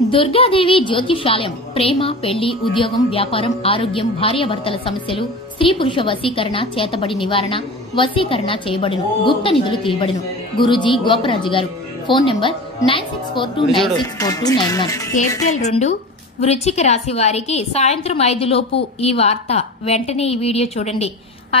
దుర్గాదేవి జ్యోతిషాలయం ప్రేమ, పెళ్లి, ఉద్యోగం, వ్యాపారం, ఆరోగ్యం, భార్యాభర్తల సమస్యలు, స్త్రీ పురుష వశీకరణ, చేతబడి నివారణ, వశీకరణ చేయబడును, గుప్త నిధులు తీయబడును. గురూజీ గోపరాజు గారు. Phone number 9642964291. ఏప్రిల్ 2 వృశ్చిక రాశి వారికి సాయంత్రం 5 లోపు ఈ వార్త. వెంటనే ఈ వీడియో చూడండి.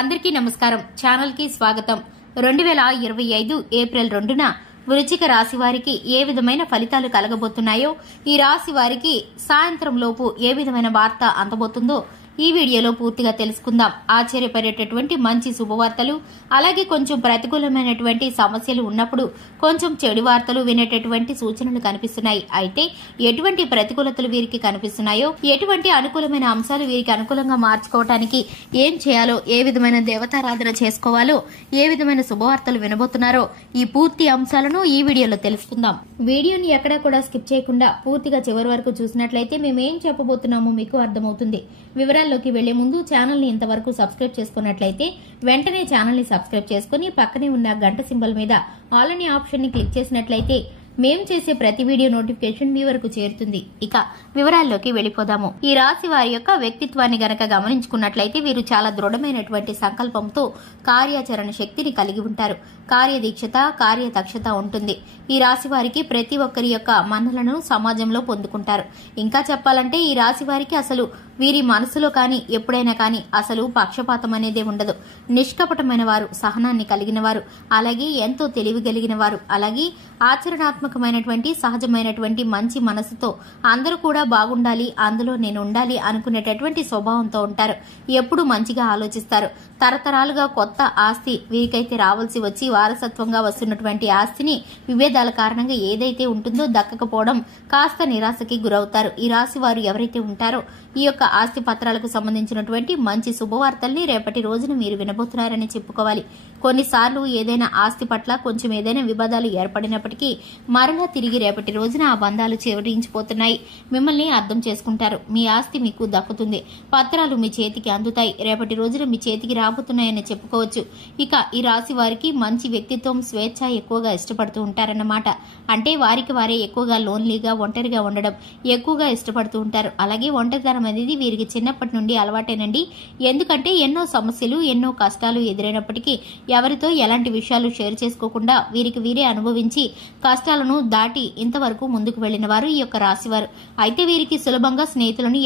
అందరికీ నమస్కారం. ఛానల్ కి స్వాగతం. 2025 ఏప్రిల్ 2న వృశ్చిక రాశి వారికి ఏ విధమైన ఫలితాలు కలగబోతున్నాయో, ఈ రాశి వారికి సాయంత్రం లోపు ఏ విధమైన వార్త అందబోతుందో ఈ వీడియోలో పూర్తిగా తెలుసుకుందాం. ఆశ్చర్యపడేటటువంటి మంచి శుభవార్తలు, అలాగే కొంచెం ప్రతికూలమైనటువంటి సమస్యలు ఉన్నప్పుడు కొంచెం చెడు వార్తలు వినేటటువంటి సూచనలు కనిపిస్తున్నాయి. అయితే ఎటువంటి ప్రతికూలతలు వీరికి కనిపిస్తున్నాయో, ఎటువంటి అనుకూలమైన అంశాలు వీరికి అనుకూలంగా మార్చుకోవడానికి ఏం చేయాలో, ఏ విధమైన దేవతారాధన చేసుకోవాలో, ఏ విధమైన శుభవార్తలు వినబోతున్నారో ఈ పూర్తి అంశాలను ఈ వీడియోలో తెలుసుకుందాం. వీడియోని ఎక్కడా కూడా స్కిప్ చేయకుండా పూర్తిగా చివరి వరకు చూసినట్లయితే మేమేం చెప్పబోతున్నామో మీకు అర్థమవుతుంది. వివరాల్లోకి వెళ్లే ముందు ఛానల్ ని ఇంతవరకు సబ్స్క్రైబ్ చేసుకున్నట్లయితే వెంటనే ఛానల్ ని సబ్స్క్రైబ్ చేసుకుని పక్కనే ఉన్న గంట సింబల్ మీద ఆల్ అనే ఆప్షన్ ని క్లిక్ చేసినట్లయితే మేం చేసే ప్రతి వీడియో నోటిఫికేషన్ మీ వరకు చేరుతుంది. ఇక వివరాల్లోకి వెళ్లిపోదాము. ఈ రాశి వారి యొక్క వ్యక్తిత్వాన్ని గనక గమనించుకున్నట్లయితే వీరు చాలా దృఢమైనటువంటి సంకల్పంతో కార్యాచరణ శక్తిని కలిగి ఉంటారు. కార్యదీక్షత, కార్యదక్షత ఉంటుంది. ఈ రాశి వారికి ప్రతి ఒక్కరి యొక్క మన్నలను సమాజంలో పొందుకుంటారు. ఇంకా చెప్పాలంటే ఈ రాశి వారికి అసలు వీరి మనసులో కానీ ఎప్పుడైనా కానీ అసలు పక్షపాతం అనేదే ఉండదు. నిష్కపటమైన వారు, సహనాన్ని కలిగిన వారు, అలాగే ఎంతో తెలివి కలిగిన వారు, అలాగే ఆచరణాత్మకమైనటువంటి సహజమైనటువంటి మంచి మనసుతో అందరూ కూడా బాగుండాలి, అందులో నేను ఉండాలి అనుకునేటటువంటి స్వభావంతో ఉంటారు. ఎప్పుడు మంచిగా ఆలోచిస్తారు. తరతరాలుగా కొత్త ఆస్తి వీరికైతే రావాల్సి వచ్చి వారసత్వంగా వస్తున్నటువంటి ఆస్తిని విభేదాల కారణంగా ఏదైతే ఉంటుందో దక్కకపోవడం కాస్త నిరాశకి గురవుతారు. ఈ రాశి వారు ఎవరైతే ఉంటారో ఈ యొక్క ఆస్తి పత్రాలకు సంబంధించినటువంటి మంచి శుభవార్తల్ని రేపటి రోజున మీరు వినబోతున్నారని చెప్పుకోవాలి. కొన్నిసార్లు ఏదైనా ఆస్తి పట్ల కొంచెం ఏదైనా వివాదాలు ఏర్పడినప్పటికీ మరలా తిరిగి రేపటి రోజున ఆ బంధాలు చివరించిపోతున్నాయి. మిమ్మల్ని అర్థం చేసుకుంటారు. మీ ఆస్తి మీకు దక్కుతుంది. పత్రాలు మీ చేతికి అందుతాయి. రేపటి రోజున మీ చేతికి రాబోతున్నాయని చెప్పుకోవచ్చు. ఇక ఈ రాశి వారికి మంచి వ్యక్తిత్వం, స్వేచ్ఛ ఎక్కువగా ఇష్టపడుతూ ఉంటారన్నమాట. అంటే వారికి వారే ఎక్కువగా లోన్లీగా, ఒంటరిగా ఉండడం ఎక్కువగా ఇష్టపడుతూ ఉంటారు. అలాగే ఒంటరితనం అనేది వీరికి చిన్నప్పటి నుండి అలవాటేనండి. ఎందుకంటే ఎన్నో సమస్యలు, ఎన్నో కష్టాలు ఎదురైనప్పటికీ ఎవరితో ఎలాంటి విషయాలు షేర్ చేసుకోకుండా వీరికి వీరే అనుభవించి కష్టాలను దాటి ఇంతవరకు ముందుకు వెళ్లిన వారు ఈ యొక్క రాశివారు. అయితే వీరికి సులభంగా స్నేహితులను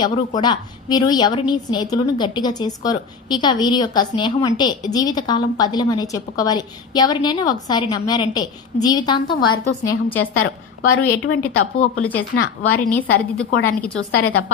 వీరు ఎవరిని స్నేహితులను గట్టిగా చేసుకోరు. ఇక వీరి యొక్క స్నేహం అంటే జీవితకాలం పదిలమనే చెప్పుకోవాలి. ఎవరినైనా ఒకసారి నమ్మారంటే జీవితాంతం వారితో స్నేహం చేస్తారు. వారు ఎటువంటి తప్పు ఒప్పులు చేసినా వారిని సరిదిద్దుకోవడానికి చూస్తారే తప్ప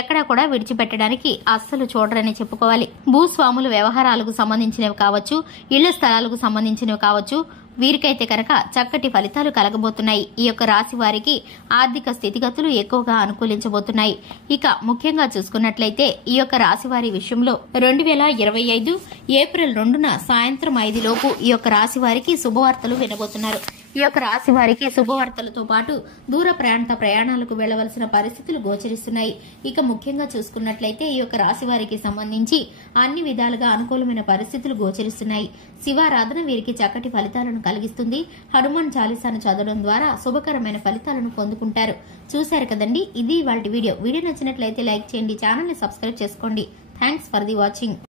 ఎక్కడా కూడా విడిచిపెట్టడానికి అస్సలు చూడరని చెప్పుకోవాలి. భూస్వాముల వ్యవహారాలకు సంబంధించినవి కావచ్చు, ఇళ్ల స్థలాలకు సంబంధించినవి కావచ్చు, వీరికైతే కనుక చక్కటి ఫలితాలు కలగబోతున్నాయి. ఈ యొక్క రాశి వారికి ఆర్థిక స్థితిగతులు ఎక్కువగా అనుకూలించబోతున్నాయి. ఇక ముఖ్యంగా చూసుకున్నట్లయితే ఈ యొక్క రాశి వారి విషయంలో 2025 ఏప్రిల్ 2న సాయంత్రం 5 లోపు ఈ యొక్క రాశి వారికి శుభవార్తలు వినబోతున్నారు. ఈ యొక్క రాశి వారికి శుభవార్తలతో పాటు దూర ప్రాంత ప్రయాణాలకు వెళ్లవలసిన పరిస్థితులు గోచరిస్తున్నాయి. ఇక ముఖ్యంగా చూసుకున్నట్లయితే ఈ యొక్క రాశి వారికి సంబంధించి అన్ని విధాలుగా అనుకూలమైన పరిస్థితులు గోచరిస్తున్నాయి. శివారాధన వీరికి చక్కటి ఫలితాలను కలిగిస్తుంది. హనుమాన్ చాలీసాను చదవడం ద్వారా శుభకరమైన ఫలితాలను పొందుకుంటారు. చూశారు కదండి, ఇది ఇవాల్టి వీడియో. వీడియో నచ్చినట్లయితే లైక్ చేయండి, ఛానల్ ని సబ్స్క్రైబ్ చేసుకోండి. Thanks for the watching.